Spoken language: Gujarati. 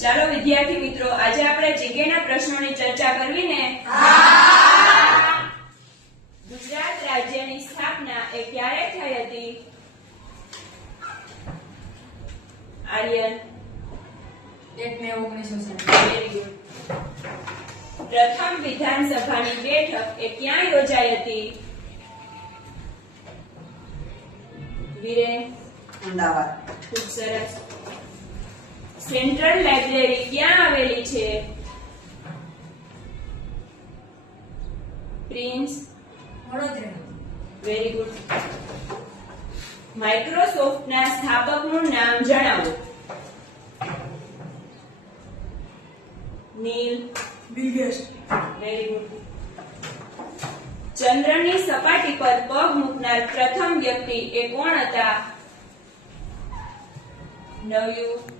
ચાલો વિદ્યાર્થી મિત્રો, આજે આપણે જીકેના પ્રશ્નોની ચર્ચા કરવી ને? ગુજરાત રાજ્યની સ્થાપના એ ક્યારે થઈ હતી? આર્યન 1 મે 1960. Very good. પ્રથમ વિધાનસભાની બેઠક એ ક્યાં યોજાઈ હતી? વિરેન અમદાવાદ. ખૂબ સરસ. સેન્ટ્રલ લાઇબ્રેરી ક્યાં આવેલી છે? પ્રિન્સ વડોદરા. Very good. માઇક્રોસોફ્ટના સ્થાપકનું નામ જણાવો. નીલ બિલ ગેટ્સ. Very good. ચંદ્રની સપાટી પર પગ મૂકનાર પ્રથમ વ્યક્તિ એ કોણ હતા? નવયુ